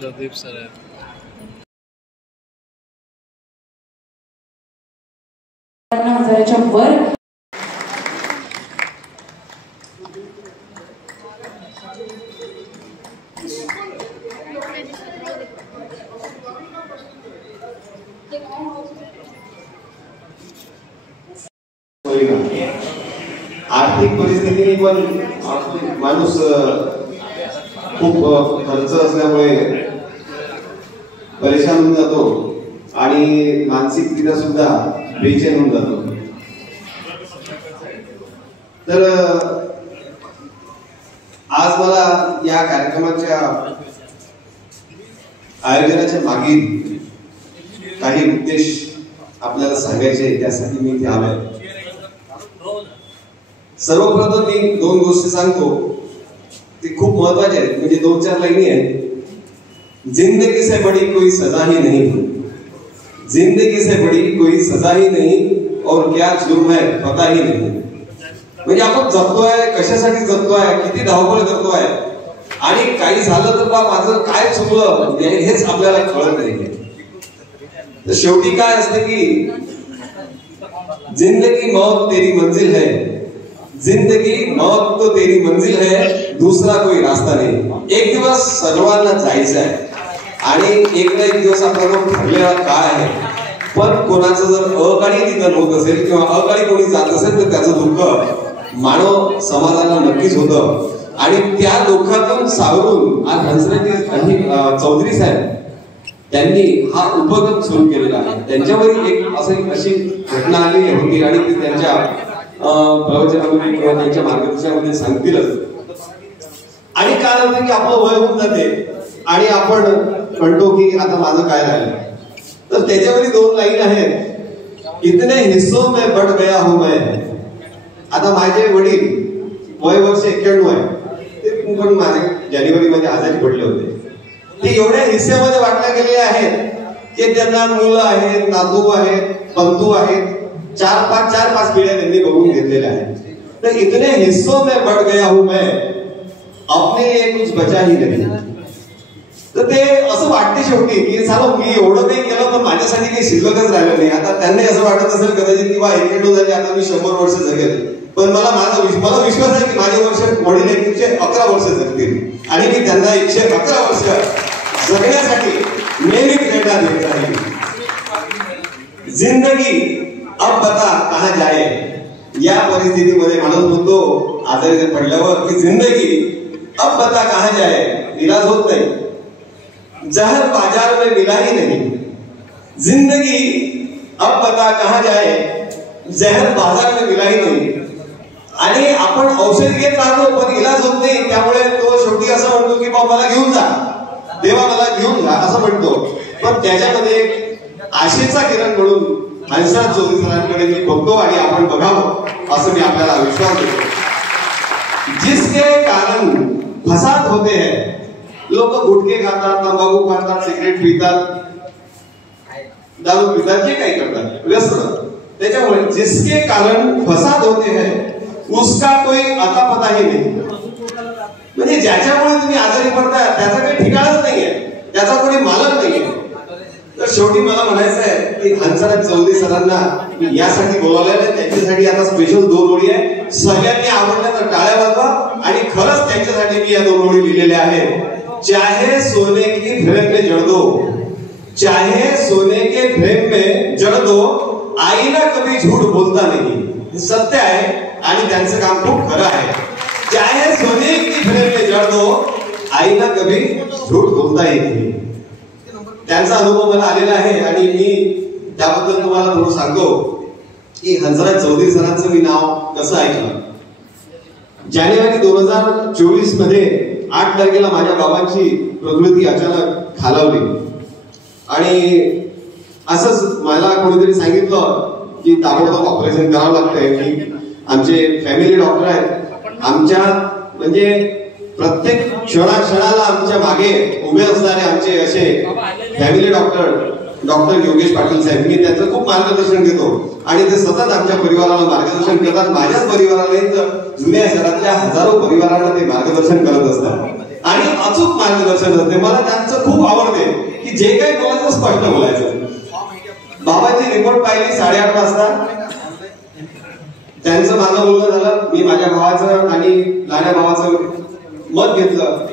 Jagdeep sir आहेत. हजाराच्या वर आर्थिक परिस्थितीने पण माणूस खूप खर्च असल्यामुळे परेशान होऊन जातो आणि मानसिकरित्या सुद्धा बेचैन होऊन जातो. तर आज मला या कार्यक्रमाच्या आयोजनाच्या मागील काही उद्देश आपल्याला सांगायचे, त्यासाठी मी इथे आलोय. सर्वप्रथम मी 2 गोष्टी सांगतो, ते खूप महत्वाचे आहेत, म्हणजे 2-4 लाईनी आहेत. जिंदगी से बड़ी कोई सजा ही नहीं, जिंदगी से बड़ी कोई सजा ही नहीं, और क्या जुर्म है पता ही नहीं. म्हणजे आपण जगतोय, कशासाठी जगतोय, किती धावपळ करतोय, आणि काही झालं तर बा माझं काय चुकलं हेच आपल्याला कळत नाही. तर शेवटी काय असते की जिंदगी मौत तेरी मंजिल है, जिंदगी मौत तो तेरी मंजिल है, दूसरा कोई रास्ता नहीं. एक दिवस सर्वांना जायचं आहे आणि एक ना एक दिवस आपल्याला ठरलेला काय आहे. पण कोणाचं जर अकाळी निधन होत असेल किंवा अकाळी कोणी जात असेल तर त्याचं दुःख मानव समाजाला नक्कीच होतं. आणि त्या दुःखातून सावरून आज हंसराज चौधरी साहेब त्यांनी हा उपक्रम सुरू केलेला आहे. त्यांच्यावरील एक अशी घटना आलेली होती आणि ती त्यांच्या प्रवचनामध्ये किंवा त्यांच्या मार्गदर्शनामध्ये सांगतीलच. आणि काय होतं की आपलं वय होऊन जाते आणि आपण म्हणतो की आता माझं काय राहिलं. तर त्याच्यावरील 2 लाईन आहेत. इतने हिस्सों में बढ़ गया हूं मैं. आता माझे वडील वय वर्ष 91 आहे, ते पण माझे जानेवारीमध्ये आजारी पडले होते. ते एवढ्या हिस्सेमध्ये वाटल्या गेलेले आहेत की त्यांना मुलं आहेत, नातू आहेत, बंधू आहेत, 4-5 पिढ्या त्यांनी बघून घेतलेल्या आहेत. तर इतने हिस्सों में बढ़ गया हूं मैं, अपने लिए कुछ बचा ही नहीं. तर ते असं वाटते शेवटी की साला मी एवढं काही केलं पण माझ्यासाठी काही शिल्लकच राहिलं नाही. आता त्यांनी असं वाटत असेल कदाचित की बा 91 झाली, आता मी 100 वर्ष जगेल. पण मला विश्वास आहे की माझे वर्ष वडील 111 वर्ष जगतील आणि मी त्यांना 111 वर्ष जगण्यासाठी नेहमी प्रेरणा देत राहील. जिंदगी अब बता कहां जाए, या परिस्थितीमध्ये माणूस म्हणतो आजारी पडल्यावर की जिंदगी अब बता कहां जाए, इलाज होत नाही. जहर बाजार में मिला ही नहीं, जिंदगी अब बता कहां जाए, जहर बाजार में मिला ही नहीं. आणि आपण औषध घेत राहतो पण इलाज होत नाही. त्यामुळे तो शेवटी असं म्हणतो की बाबा मला घेऊन जा, देवा मला घेऊन जा असं म्हणतो. पण त्याच्यामध्ये आशेचा किरण म्हणून हंसराज चौधरी सरांकडे मी बघतो आणि आपण बघावं असं मी आपल्याला विश्वास देतो. जिसके कारण फसाद होते हैं, लोक गुटखे खातात, तंबाखू खातात, सिगरेट पितात, दारू पितात, जे काही करतात व्यसन. त्याच्यामुळे जिसके कारण फसाद होते हैं उसका कोई अता पता ही नहीं. म्हणजे ज्याच्यामुळे तुम्ही आजारी पडताय त्याचा काही ठिकाणच नाहीये, त्याचा कोणी मालक नाहीये. तर शेवटी मला म्हणायचं आहे की हंसराज चौधरी सरांना मी यासाठी बोलावलेलं आहे. त्यांच्यासाठी आता स्पेशल 2 ओळी आहे. सगळ्यांनी आवडल्या तर टाळ्या वाजवा. आणि खरंच त्यांच्यासाठी मी या 2 ओळी लिहिलेल्या आहेत. चाहे सोने की फ्रेम में जड़ दो, चाहे सोने के फ्रेम में जड़ दो, आईना कभी झूठ बोलता नहीं. सत्य आहे आणि त्यांचं काम खूप खरं आहे. चाहे सोने की फ्रेम में जड़ दो, आईना कभी झूठ बोलता ही नहीं. त्यांचा अनुभव मला आलेला आहे आणि मी त्याबद्दल तुम्हाला थोडं सांगतो की हंसराज चौधरी सरांचं मी नाव कसं ऐकलं. जानेवारी 2024 मध्ये 8 तारखेला माझ्या बाबांची प्रकृती अचानक खालावली आणि असंच मला कोणीतरी सांगितलं की ताबडतोब ऑपरेशन करावं लागतंय. की आमचे फॅमिली डॉक्टर आहेत, आमच्या म्हणजे प्रत्येक क्षणाला आमच्या मागे उभे असणारे आमचे असे फॅमिली डॉक्टर योगेश पाटील साहेब. मी त्यांचं खूप मार्गदर्शन घेतो आणि ते सतत आमच्या परिवाराला मार्गदर्शन करतात. माझ्याच परिवाराला जुन्या शहरातल्या हजारो परिवारांना ते मार्गदर्शन करत असतात. आणि अचूक मार्गदर्शन असते. मला त्यांचं खूप आवडते की जे काही बोलायचं स्पष्ट बोलायचं. बाबाची रिपोर्ट पाहिली 8:30 वाजता. त्यांचं माझं बोलणं झालं. मी माझ्या भावाचं आणि लहान्या भावाचं मत घेतलं.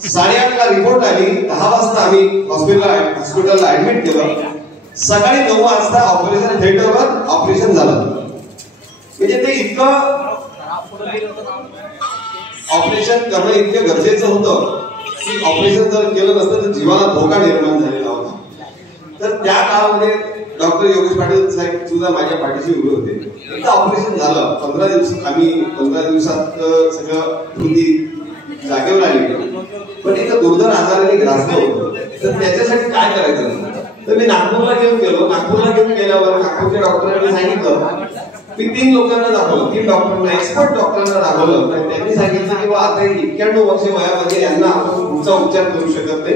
8:30 ला रिपोर्ट आली. 10 वाजता आम्ही हॉस्पिटलला ऍडमिट केलं. सकाळी 9 वाजता ऑपरेशन थिएटरवर ऑपरेशन झालं. म्हणजे ते इतकं ऑपरेशन करणं इतकं गरजेचं होतं की ऑपरेशन जर केलं नसतं तर जीवाला धोका निर्माण झालेला होता. तर त्या काळामध्ये डॉक्टर योगेश पाटील साहेब सुद्धा माझ्या पाठीशी उभे होते. एकदा ऑपरेशन झालं. 15 दिवसात सगळं कृती जागेवर आली. पण एका दुर्धर आजाराने ग्रासलं होतं. तर त्याच्यासाठी काय करायचं. तर मी नागपूरला घेऊन गेलो. नागपूरला घेऊन गेल्यावर नागपूरच्या डॉक्टरांनी सांगितलं. मी 3 लोकांना दाखवलं. 3 डॉक्टरांना, एक्सपर्ट डॉक्टरांना दाखवलं. पण त्यांनी सांगितलं की आता 91 वर्ष वयामध्ये यांना आपण पुढचा उपचार करू शकत नाही.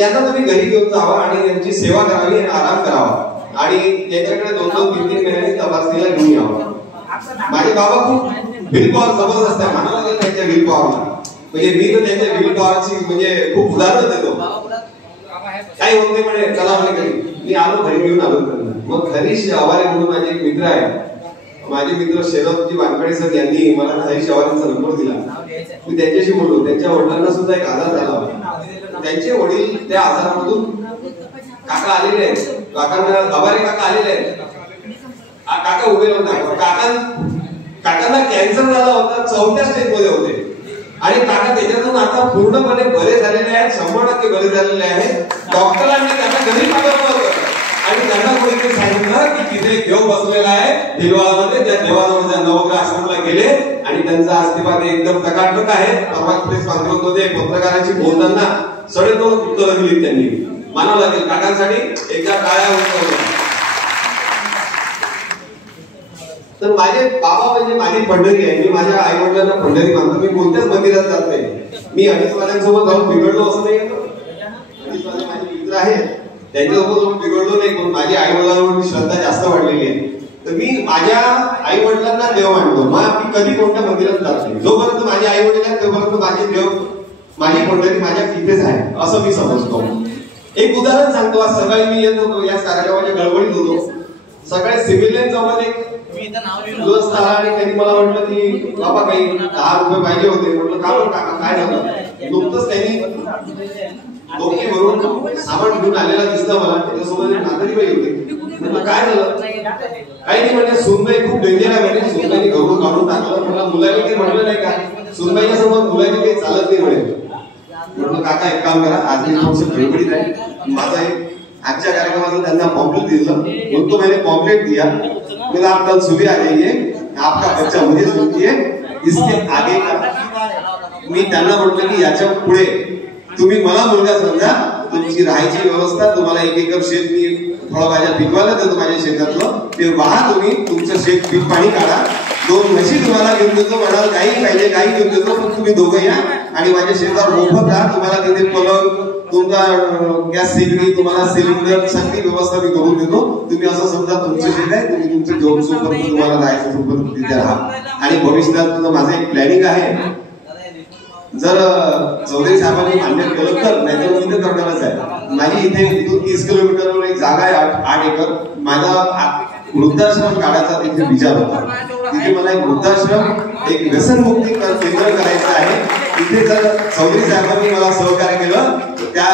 यांना तुम्ही घरी घेऊन जावा आणि यांची सेवा करावी आणि आराम करावा आणि यांच्याकडे 2-3 महिन्यांनी तपासणीला घेऊन यावं. माझे बाबा खूप व्हील पॉवर जबरदस्त आहे. म्हणायला लागेल त्यांच्या व्हील पॉवरला. म्हणजे मी तर त्यांच्या व्हील पॉवरची म्हणजे खूप उदाहरण देतो. काही होत नाही म्हणे, चला म्हणे घरी. मी आलो, घरी घेऊन आलो. मग हरीश आवारे म्हणून माझे एक मित्र आहे. माझे मित्र शेरवजी वानकडे सर यांनी मला हरीश आवारेंचा नंबर दिला. मी त्यांच्याशी बोललो. त्यांच्या वडिलांना सुद्धा एक आजार झाला होता. त्यांचे वडील त्या आजारामधून काका आलेले आहेत. काकांना आवारे काका आलेले आहेत. काका उभे नव्हते. काकांना कॅन्सर झाला होता. 4थ्या स्टेजमध्ये होते आणि काका त्याच्यातून आता पूर्णपणे बरे झालेले आहेत. 100% बरे झालेले आहेत. डॉक्टरांनी त्यांना घरी पाठवलं होतं आणि त्यांना कोणीतरी सांगितलं की तिथे एक देव बसलेला आहे देवामध्ये. त्या देवाजवळच्या नवग्रह आश्रमला गेले आणि त्यांचा अस्तित्व एकदम टकाटक आहे. परवा प्रेस कॉन्फरन्समध्ये पत्रकारांशी बोलताना 2.5 उत्तरं दिली त्यांनी. मानावं लागेल काकांसाठी एकदा टाळ्या होत्या. तर माझे बाबा म्हणजे माझी पंढरी आहे. मी माझ्या आई वडिलांना पंढरी मानतो. मी कोणत्याच मंदिरात जात नाही. मी अडीचवाल्यांसोबत जाऊन बिघडलो असं नाही. अडीचवाले माझे मित्र आहेत, त्यांच्यासोबत जाऊन बिघडलो नाही. पण माझी आई वडिलांवर श्रद्धा जास्त वाढलेली आहे. तर मी माझ्या आई वडिलांना देव मानतो. मी कधी कोणत्या मंदिरात जात नाही. जोपर्यंत माझे आई वडील आहेत तोपर्यंत माझे देव, माझी पंढरी माझ्या तिथेच आहे असं मी समजतो. एक उदाहरण सांगतो. आज सकाळी मी येत होतो, या कार्यक्रमाच्या गडबडीत होतो. सकाळी सिव्हिल लाईन चौकात एक दिवस आला आणि त्यांनी मला म्हटलं की बाबा काही 10 रुपये पाहिजे होते. म्हटलं का बरं काका काय झालं. नुकतंच त्यांनी डोकीवरून सामान घेऊन आलेला दिसला मला. त्याच्यासोबत एक नातेवाईक होते. म्हटलं काय झालं. काही नाही म्हणजे सुनबाई खूप डेंजर आहे म्हणजे. सुनबाईने घरून काढून टाकलं. मला मुलांनी काही म्हटलं नाही का. सुनबाईच्या समोर मुलांनी काही चालत नाही म्हणे. म्हटलं काका एक काम करा, आज मी थोडंसं गडबडीत आहे. माझा एक आजच्या कार्यक्रमाचं त्यांना पॉम्पलेट दिलं. उनको मैंने पॉम्पलेट दिया. मेरा आप कल सुबह आ जाइए. आपका बच्चा मुझे सुनती है. इसके आगे का मी त्यांना म्हटलं की याच्या पुढे तुम्ही मला मुलगा समजा. तुमची राहायची व्यवस्था, तुम्हाला 1 एकर शेत मी फळभाज्या पिकवायला देतो माझ्या शेतातलं. ते वाहा तुम्ही. तुमचं शेत पीक पाणी काढा. 2 म्हशी तुम्हाला घेऊन देतो. म्हणाल गाई पाहिजे गाई घेऊन देतो. पण तुम्ही दोघं या आणि माझ्या शेतावर मोफत राहा. तुम्हाला तिथे पलंग, तुमचा गॅस सिलेंडर, तुम्हाला सिलेंडर सगळी व्यवस्था मी करून देतो. तुम्ही असं समजा तुमचं शेत आहे. तुम्ही तुमचं जॉब सोबत तुम्हाला राहायचं सोबत तिथे राहा. आणि भविष्यात माझं एक प्लॅनिंग आहे. जर चौधरी साहेबांनी मान्य केलं तर, नाही तर मी तर करणारच आहे. माझी इथे 30 किलोमीटरवर एक जागा आहे 8 एकर. माझा वृद्धाश्रम काढायचा तिथे विचार होता. तिथे मला एक वृद्धाश्रम, एक व्यसनमुक्ती केंद्र करायचं आहे. तिथे जर चौधरी साहेबांनी मला सहकार्य केलं तर त्या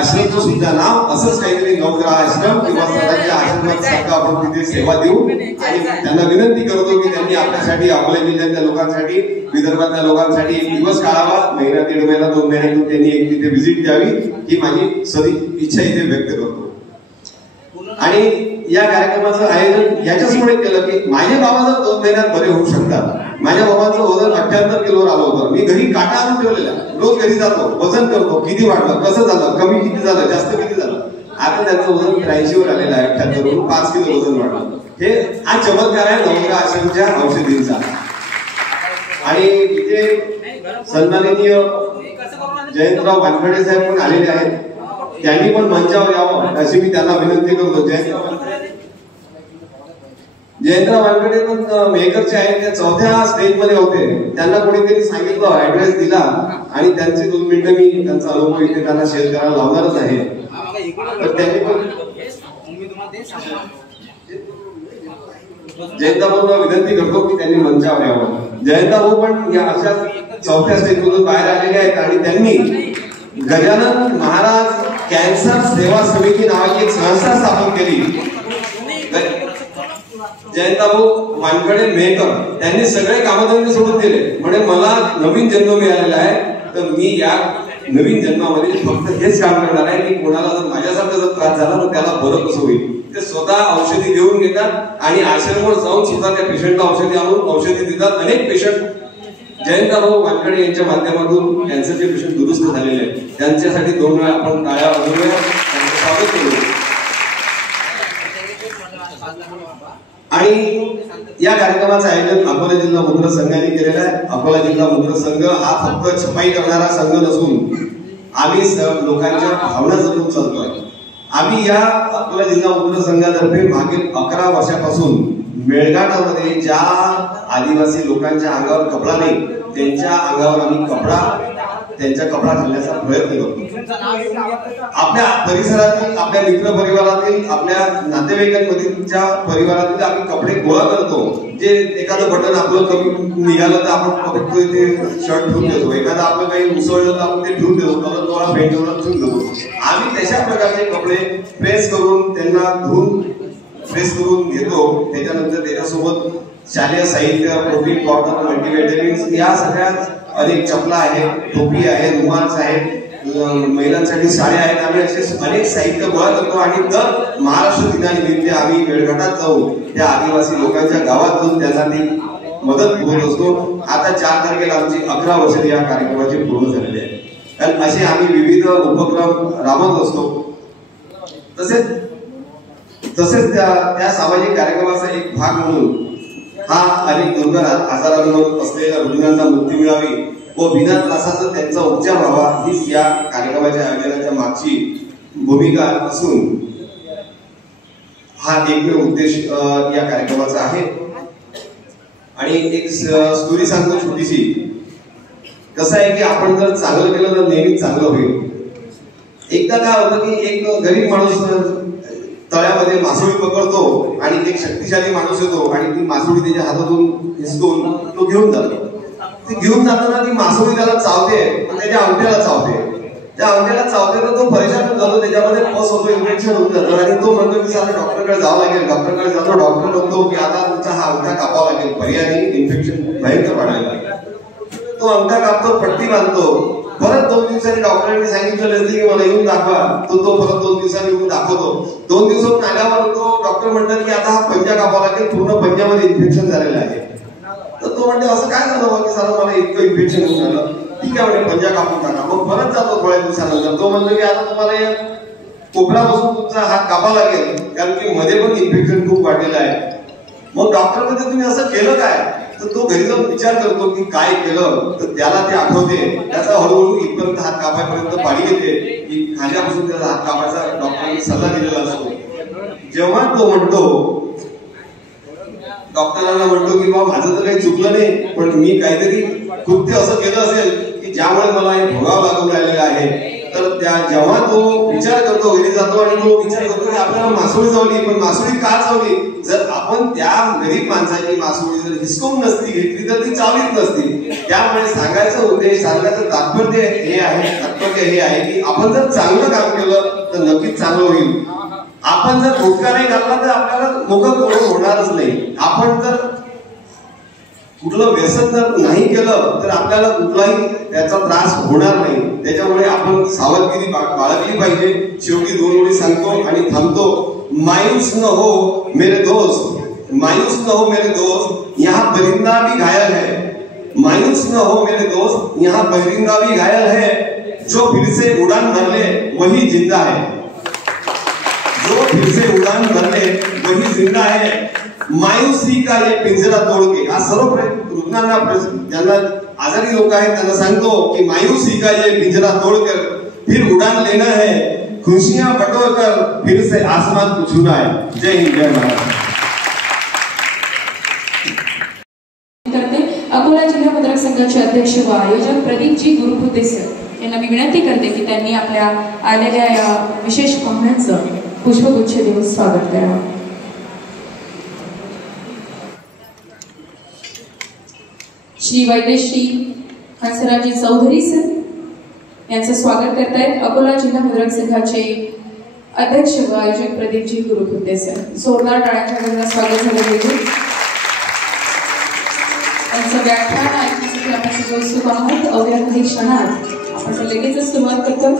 आश्रमचं सुद्धा नाव असंच काहीतरी नवग्रह आश्रम किंवा स्वतःच्या आश्रमात सारखं आपण तिथे सेवा देऊ. आणि त्यांना विनंती करतो की त्यांनी आपल्यासाठी, आपल्या जिल्ह्यातल्या लोकांसाठी, विदर्भातल्या लोकांसाठी एक दिवस काढावा. महिना 1.5 महिना 2 महिन्यातून त्यांनी एक तिथे व्हिजिट द्यावी ही माझी सदी इच्छा इथे व्यक्त करतो. आणि या कार्यक्रमाचं आयोजन याच्याचमुळे केलं की माझे बाबा जर 2 महिन्यात बरे होऊ शकतात. माझ्या बाबाचं वजन 78 किलोवर आलं होतं. मी घरी काटा आणून ठेवलेला. रोज घरी जातो, वजन करतो, किती वाढलं, कसं झालं, कमी किती झालं, जास्त किती झालं. आता त्यांचं वजन 83 वर आलेलं आहे. 78 वरून 5 किलो वजन वाढलं. हे हा चमत्कार आहे नवग्रह आश्रमच्या औषधींचा. आणि इथे सन्माननीय जयंतराव वानखडे साहेब पण आलेले आहेत. त्यांनी पण मंचावर यावं अशी मी त्यांना विनंती करतो. जयंतराव वानखडे पण मेकरचे आहेत, ते चौथ्या स्टेजमध्ये होते. त्यांना कोणीतरी सांगितलं, ऍड्रेस दिला आणि त्यांचे 2 मिनिटं मी त्यांचा अनुभव इथे त्यांना शेअर करायला लावणारच आहे. तर त्यांनी पण जयंताभाऊंना विनंती करतो की त्यांनी मंचावर यावं. जयंताभाऊ पण या अशा चौथ्या स्टेजमधून बाहेर आलेले आहेत आणि त्यांनी गजानन महाराज कॅन्सर सेवा समिती नावाची एक संस्था स्थापन केली. जयंताभाऊ वानखडे मेहकर त्यांनी सगळे कामधंदे सोडून दिले. म्हणजे मला नवीन जन्म मिळालेला आहे, तर मी या नवीन जन्मामध्ये फक्त हेच काम करणार आहे की कोणाला जर माझ्यासारखा जर त्रास झाला तर त्याला बरं कसं होईल. ते स्वतः औषधी देऊन घेतात आणि आश्रमवर जाऊन सुद्धा त्या पेशंटला औषधी आणून औषधी देतात. अनेक पेशंट जयंताभाऊ वानखडे यांच्या माध्यमातून कॅन्सरचे पेशंट दुरुस्त झालेले आहेत. त्यांच्यासाठी 2 वेळा आपण टाळ्या वाजवूया, त्यांचं स्वागत करू. आणि या कार्यक्रमाचं आयोजन अकोला जिल्हा मूत्र संघाने केलेलं आहे. अकोला जिल्हा मूत्र संघ हा फक्त छपाई करणारा संघ नसून आम्ही लोकांच्या भावना जपून चालतोय. आम्ही या अकोला जिल्हा मूत्र संघातर्फे मागील 11 वर्षापासून मेळघाटामध्ये ज्या आदिवासी लोकांच्या अंगावर कपडा नाही त्यांच्या अंगावर आम्ही त्यांच्या कपडा घालण्याचा प्रयत्न करतो. आपल्या परिसरातील, आपल्या मित्र परिवारातील, आपल्या नातेवाईकांमधीलच्या परिवारातील आम्ही कपडे गोळा करतो. जे एखादं बटन आपलं कमी निघालं तर आपण ते शर्ट ठेवून देतो, एखादं आपलं काही उसळलं तर आपण ते ठेवून देतो, कलर थोडा पेंट करून ठेवून देतो. आम्ही तशा प्रकारचे कपडे प्रेस करून त्यांना धुवून प्रेस करून घेतो. त्याच्यानंतर त्याच्यासोबत शालेय साहित्य, प्रोटीन पावडर, मल्टीव्हिटॅमिन्स या सगळ्या अनेक चपला आहेत, टोपी आहे, रुमाल्स आहेत, महिलांसाठी साड्या आहेत. आम्ही असे अनेक साहित्य गोळा करतो आणि दर महाराष्ट्र दिनानिमित्त आम्ही मेळघाटात जाऊन त्या आदिवासी लोकांच्या गावात जाऊन त्यांना ती मदत करत असतो. आता 4 तारखेला आमची 11 वर्ष या कार्यक्रमाचे पूर्ण झालेले आहे. कारण असे आम्ही विविध उपक्रम राबवत असतो. तसेच त्या सामाजिक कार्यक्रमाचा एक भाग म्हणून हा अनेक दुर्धर आजारांवर असलेल्या रुग्णांना मुक्ती मिळावी व बिना त्रासाचा त्यांचा उपचार व्हावा हीच या कार्यक्रमाच्या आयोजनाच्या मागची भूमिका असून हा एकमेव उद्देश या कार्यक्रमाचा आहे. आणि एक स्टोरी सांगतो छोटीशी. कसं आहे की आपण जर चांगलं केलं तर नेहमीच चांगलं होईल. एकदा काय होतं की एक गरीब माणूस तळ्यामध्ये मासोळी पकडतो आणि एक शक्तिशाली माणूस येतो आणि ती मासोळी त्याच्या हातातून हिसकून तो घेऊन जातो. ती घेऊन जाताना ती मासोळी त्याला चावते, पण त्याच्या अंगठ्याला चावते. त्या अंगठ्याला चावते तर तो परेशान होऊन जातो, त्याच्यामध्ये पस होतो, इन्फेक्शन होऊन जातं आणि तो म्हणतो की साला डॉक्टरकडे जावं लागेल. डॉक्टरकडे जातो, डॉक्टर म्हणतो की आता तुमचा हा अंगठा कापावा लागेल, पर्यायी इन्फेक्शन भयंकर वाढायला. तो अंगठा कापतो, पट्टी बांधतो. परत 2 दिवसांनी डॉक्टरांनी सांगितलं की मला येऊन दाखवा. तो परत 2 दिवसांनी येऊन दाखवतो. 2 दिवसात आल्यावर तो डॉक्टर म्हणतात की आता हा पंजा कापावा लागेल, पूर्ण पंजामध्ये इन्फेक्शन झालेलं आहे. तर तो म्हणते असं काय झालं की साला मला इतकं इन्फेक्शन होऊन झालं. ठीक आहे म्हणजे पंजा कापून टाका. मग परत जातो थोड्या दिवसानंतर. तो म्हणतो की आता तुम्हाला या कोपरापासून तुमचा हात कापावा लागेल, कारण की मध्ये पण इन्फेक्शन खूप वाढलेलं आहे. मग डॉक्टर म्हणते तुम्ही असं केलं काय? तर तो घरी जाऊन विचार करतो की काय केलं, तर त्याला ते आठवते. त्याचा हळूहळू इथपर्यंत हात कापायपर्यंत पाणी येते की खांद्यापासून त्याचा हात कापायचा डॉक्टरांनी सल्ला दिलेला असतो. जेव्हा तो म्हणतो डॉक्टरांना म्हणतो की बाबा माझं तर काही चुकलं नाही, पण मी काहीतरी कृत्य असं केलं असेल की ज्यामुळे मला हे भोगावं लागून राहिलेलं आहे. तर जेव्हा तो विचार करतो, घरी जातो आणि तो विचार करतो की आपल्याला मासोळी चावली, पण मासोळी का चावली? जर आपण त्या गरीब माणसाची मासोळी जर हिसकवून नसती घेतली तर ती चावलीच नसती. त्यामुळे सांगायचं उद्देश, सांगायचं तात्पर्य हे आहे की आपण जर चांगलं काम केलं तर नक्कीच चांगलं होईल. आपण जर धोका नाही घातला तर आपल्याला मोकळं कोण होणारच नाही. आपण जर कुठलं व्यसन जर नाही केलं तर आपल्याला कुठलाही त्याचा त्रास होणार नाही. त्याच्यामुळे आपण सावधगिरी बाळगली पाहिजे. शेवटी 2 ओळी सांगतो आणि थांबतो. मायूस न हो मेरे दोस्त, मायूस न हो मेरे दोस्त, यहाँ परिंदा भी घायल है. मायूस न हो मेरे दोस्त, यहाँ परिंदा भी घायल है. जो फिर से उड़ान भर ले वही जिंदा है. जो फिर से उड़ान भर ले वही जिंदा है. मायूसी का ये पिंजरा तोड़ के, हा सर्व रुग्णांना ज्यांना आजारी लोक आहेत त्यांना सांगतो की मायूसी का ये पिंजरा तोड़कर फिर उड़ान लेना है. खुशियां बटोर कर फिर से आसमान को छूना है. जय हिंद, जय महाराष्ट्र. संघाचे अध्यक्ष व आयोजक प्रदीपजी गुरुकृते सर यांना मी विनंती करते की त्यांनी आपल्या आलेल्या या विशेष पाहुण्यांचं पुष्पगुच्छ देऊन स्वागत करावं. श्री वैदेश्री हंसराजी चौधरी सर यांचं स्वागत करतायत अकोला जिल्हा मुद्रक संघाचे अध्यक्ष व आयोजक प्रदीपजी गुरुकृते सर. जोरदार टाळ्यांच्या गजरात स्वागत झालं पाहिजे. त्यांचं व्याख्यान ऐकण्यासाठी आपण सगळे उत्सुक आहोत. अवघ्या काही क्षणात आपण लगेचच सुरुवात करतो.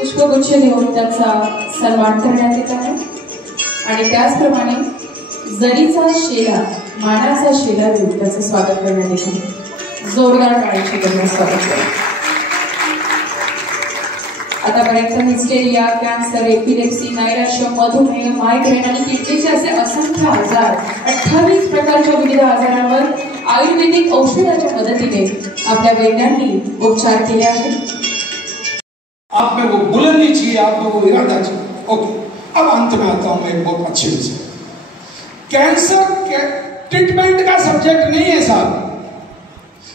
पुष्पगुच्छ देऊन त्याचा सन्मान करण्यात येत आहे आणि त्याचप्रमाणे जरीचा शेला मानाचा शेला देऊन त्याचं स्वागत करण्यात येत आहे. जोरदार टाळ्यांची गजरात स्वागत करा. आतापर्यंत हिस्टेरिया, कॅन्सर, एपिलेप्सी, नैराश्य, मधुमेह, मायग्रेन आणि किडनीचे असे असंख्य आजार 28 प्रकारच्या विविध आजारांवर आयुर्वेदिक औषधाच्या मदतीने आपल्या वैद्यांनी उपचार केले आहेत. आप में वो बुलंदी चाहिए, आप में वो इरादा चाहिए. ओके, अब अंत में आता हूं मैं एक बहुत अच्छी विषय. कैंसर ट्रीटमेंट का सब्जेक्ट नहीं है साहब.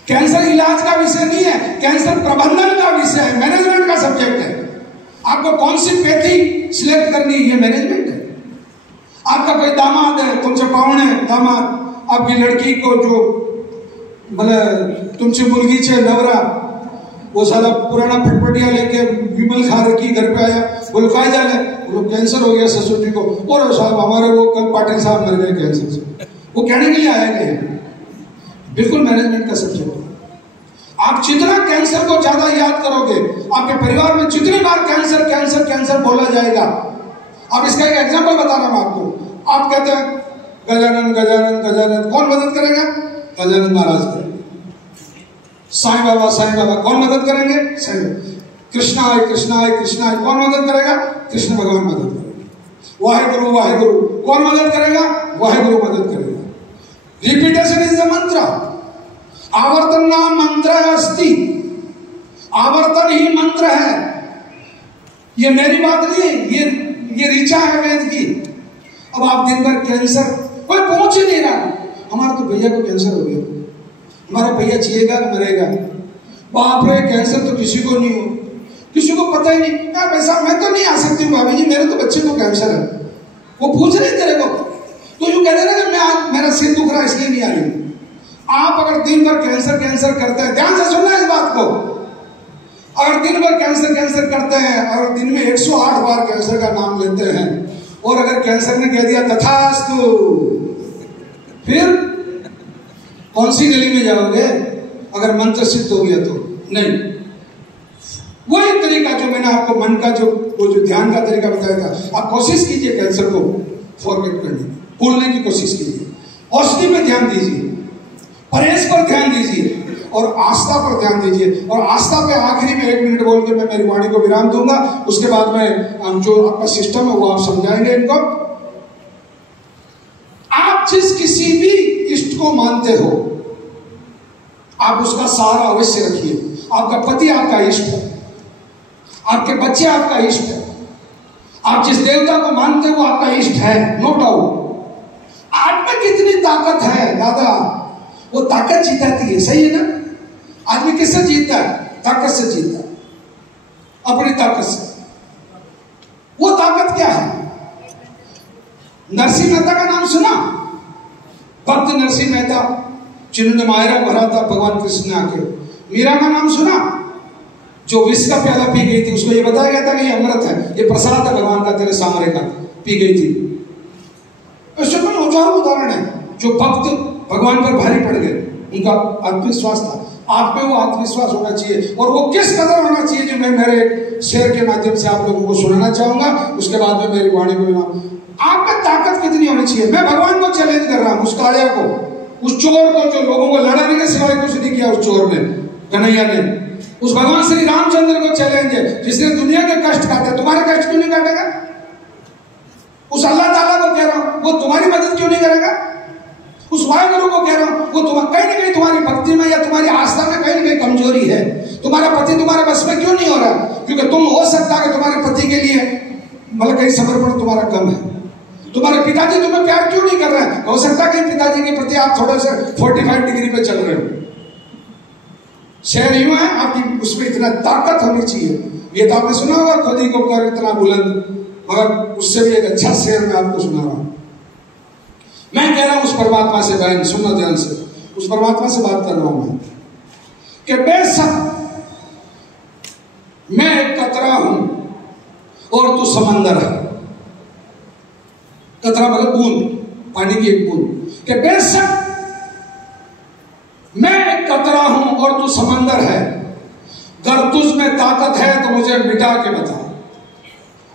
कैंसर इलाज का विषय नहीं है, कैंसर प्रबंधन का विषय है, मैनेजमेंट का सब्जेक्ट है. आपको कौन सी पैथी सिलेक्ट करनी है, ये मैनेजमेंट है. आपका कोई दामाद है, तुमसे पाहुणे दामाद, आपकी लड़की को जो मतलब तुमसे मुलगीचे नवरा वो साला पुराना फटफटिया लेके विमल खा रखी घर पे आया, बोलो काय झालं, बोलो कैंसर हो गया ससुर जी को. और साहब हमारे वो कल पाटिल साहब मर गए कैंसर से. वो कहने के लिए आया क्या? बिल्कुल मैनेजमेंट का सब्जेक्ट. आप जितना कैंसर को ज्यादा याद करोगे, आपके परिवार में जितनी बार कैंसर कैंसर कैंसर बोला जाएगा. अब इसका एक एग्जांपल बता रहा हूं आपको. आप कहते हैं गजानन गजानन गजानन, कौन मदद करेगा? गजानन महाराज करेंगे. साईं बाबा कौन मदद करेंगे? साईं. कृष्णा है कृष्णा है कृष्णा है, कौन मदद करेगा? कृष्ण भगवान मदद करेंगे. वाहेगुरु कौन मदद करेगा? वाहेगुरु मदद करेगा. रिपीटेशन इज द मंत्र. आवर्तन नाम मंत्र अस्ति. आवर्तन ही मंत्र है. ये मेरी बात नहीं है, ये ऋचा है वेद की. अब आप दिन भर कैंसर, कोई पहुंच ही नहीं रहा. हमारे तो भैया को कैंसर हो गया, हमारा भैया जिएगा कि मरेगा. बाप रे, कैंसर तो किसी को नहीं हो, किसी को पता ही नहीं. यार पैसा मैं तो नहीं आ सकती हूँ भाभी जी, मेरे तो बच्चे को कैंसर है. वो पूछ रहे तेरे को, तो यूं कहते ना कि मैं आज मेरा सिर दुख रहा इसलिए नहीं आ रही. आप अगर दिन भर कैंसर कैंसर करते हैं, ध्यान से सुनना इस बात को. अगर दिन भर कैंसर कैंसर करते हैं और दिन में 108 बार कैंसर का नाम लेते हैं, और अगर कैंसर ने कह दिया तथास्तु, फिर कौन सी गली में जाओगे? अगर मंत्र सिद्ध हो गया तो नहीं. वही तरीका जो मैंने आपको मन का जो ध्यान का तरीका बताया था, आप कोशिश कीजिए कैंसर को फॉरगेट करने की, भूलने की कोशिश कीजिए. औषधि पे ध्यान दीजिए, परहेज पर ध्यान दीजिए और आस्था पर ध्यान दीजिए. और आस्था पे आखिरी में 1 मिनट बोल के मैं मेरी वाणी को विराम दूंगा. उसके बाद में जो आपका सिस्टम है वो आप समझाएंगे इनको. आप जिस किसी भी इष्ट को मानते हो, आप उसका सहारा अवश्य रखिए. आपका पति आपका इष्ट है, आपके बच्चे आपका इष्ट है, आप जिस देवता को मानते हो आपका इष्ट है, नो डाउट. आप में कितनी ताकत है दादा, वो ताकत जीताती है. सही है ना? आदमी किससे जीतता है? ताकत से जीतता है, अपनी ताकत से. वो ताकत क्या है? नरसिंह मेहता का नाम सुना? भक्त नरसिंह मेहता, जिन्होंने मायरा भरा था भगवान कृष्ण ने आके. मीरा का नाम सुना? जो विष का प्याला पी गई थी, उसको ये बताया गया था कि ये अमृत है, ये प्रसाद है भगवान का तेरे सामने का, पी गई थी. ऐसे तो हजारों उदाहरण है जो भक्त भगवान पर भारी पड़ गए. उनका आत्मविश्वास था. आप में वो आत्मविश्वास होना चाहिए. और वो किस कदर होना चाहिए जो मैं मेरे शेर के माध्यम से आप लोगों को सुनाना चाहूंगा. उसके बाद में मेरी वाणी को आप में ताकत कितनी होनी चाहिए. मैं भगवान को चैलेंज कर रहा हूं, उस कालिया को, उस चोर को जो लोगों को लड़ाने के सिवाय कुछ नहीं किया. उस चोर ने, कन्हैया ने, उस भगवान श्री रामचंद्र को चैलेंज है जिसने दुनिया के कष्ट काटे. तुम्हारे कष्ट क्यों नहीं काटेगा? उस अल्लाह ताला को कह रहा हूं, वो तुम्हारी मदद क्यों नहीं करेगा? उस वाहिगुरु को कह रहा हूं, वो कहीं ना कहीं तुम्हारी भक्ति में या तुम्हारी आस्था में कहीं ना कहीं कमजोरी है. तुम्हारा पति तुम्हारे बस में क्यों नहीं हो रहा? क्योंकि तुम हो सकता है कि तुम्हारे पति के लिए मतलब कहीं समर्पण तुम्हारा कम है. तुम्हारे पिताजी तुम्हें प्यार क्यों नहीं कर रहे हैं? हो सकता है कि पिताजी के प्रति आप थोड़ा सा 45 डिग्री पे चल रहे हो. शेर यूं है, आपकी उसमें इतना ताकत होनी चाहिए। ये तो आपने सुना होगा, खुद ही को कर इतना बुलंद, मगर उससे भी एक अच्छा शेर मैं आपको सुना रहा हूं। मैं कह रहा हूं उस परमात्मा से, बहन सुनो ध्यान से, उस परमात्मा से बात कर रहा हूं मैं कि बेशक मैं एक कतरा हूं और तू समंदर है। कतरा मतलब बूंद, पानी की एक बूंद। कि बेशक मैं एक कतरा हूं और तू समंदर है, अगर तुझ में ताकत है तो मुझे मिटा के बता।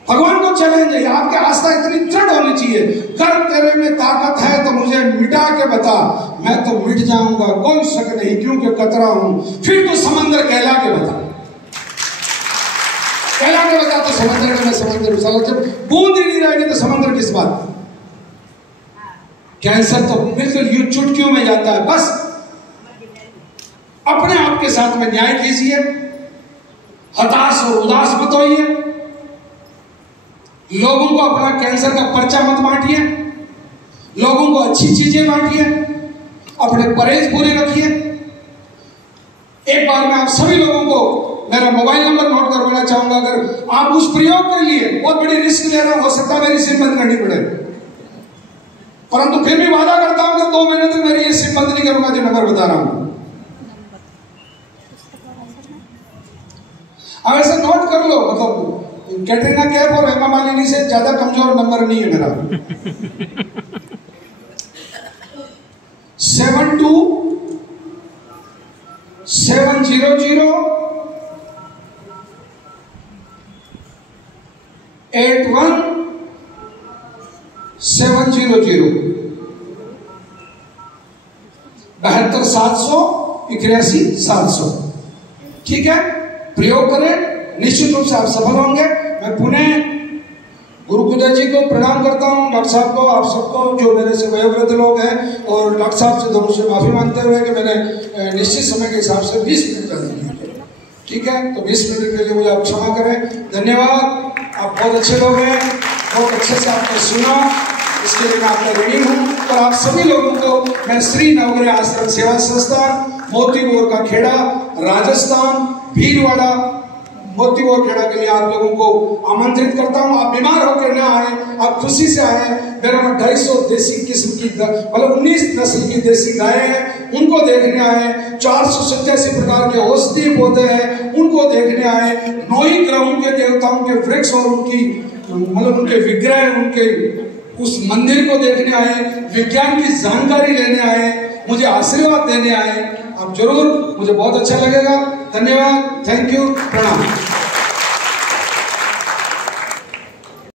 भगवान को चैलेंज है, आपके आस्था इतनी दृढ़ होनी चाहिए, अगर तेरे में ताकत है तो मुझे मिटा के बता, मैं तो मिट जाऊंगा, कोई शक नहीं, क्योंकि कतरा हूं। फिर तो समंदर कहला के बता, कहला के बता तो समंदर में समंदर जब बूंद ही नहीं रहेगी तो समंदर किस बात की। कैंसर तो बिल्कुल यूं चुटकियों में जाता है। बस अपने आप के साथ में न्याय कीजिए, हताश और उदास मत होइए, लोगों को अपना कैंसर का पर्चा मत बांटिए, लोगों को अच्छी चीजें बांटिए, अपने परहेज पूरे रखिए। एक बार मैं आप सभी लोगों को मेरा मोबाइल नंबर नोट करवाना चाहूंगा, अगर आप उस प्रयोग के लिए बहुत बड़ी रिस्क ले रहे हो सकता है मेरी सिम बंद करनी पड़े, परंतु फिर भी वादा करता हूं कि 2 महीने तक मेरी ये सिम बंद नहीं करूंगा जो नंबर बता रहा हूं। अब ऐसे नोट कर लो, मतलब कैटरीना कैफ और हेमा मालिनी से ज्यादा कमजोर नंबर नहीं है मेरा। 72-700-81700 72-700-81-700। ठीक है, प्रयोग करें, निश्चित रूप से आप सफल होंगे। मैं पुनः गुरु कुदय जी को प्रणाम करता हूं, डॉक्टर साहब को, आप सबको जो मेरे से वयोवृद्ध लोग हैं, और डॉक्टर साहब से दोनों से माफी मांगते हुए कि मैंने निश्चित समय के हिसाब से 20 मिनट कर दिए। ठीक है, तो 20 मिनट के लिए मुझे आप क्षमा करें। धन्यवाद, आप बहुत अच्छे लोग हैं, बहुत अच्छे से आपने सुना, इसके लिए मैं आपका ऋणी हूँ। और आप सभी लोगों को मैं श्री नवग्रह आश्रम सेवा संस्था मोतीपुर का खेड़ा, राजस्थान, भीलवाड़ा, मोतीपुर खेड़ा के लिए आप लोगों को आमंत्रित करता हूं। आप बीमार होकर ना आए, आप खुशी से आए। मेरे में 250 देसी किस्म की, मतलब 19 नस्ल की देसी गायें हैं, उनको देखने आए। 487 प्रकार के औषधीय पौधे हैं, उनको देखने आए। 9 ही ग्रहों के देवताओं के वृक्ष और उनकी मतलब उनके विग्रह, उनके उस मंदिर को देखने आए, विज्ञान की जानकारी लेने आए, मुझे आशीर्वाद देने आए। आप जरूर, मुझे बहुत अच्छा लगेगा। धन्यवाद, थैंक यू, प्रणाम।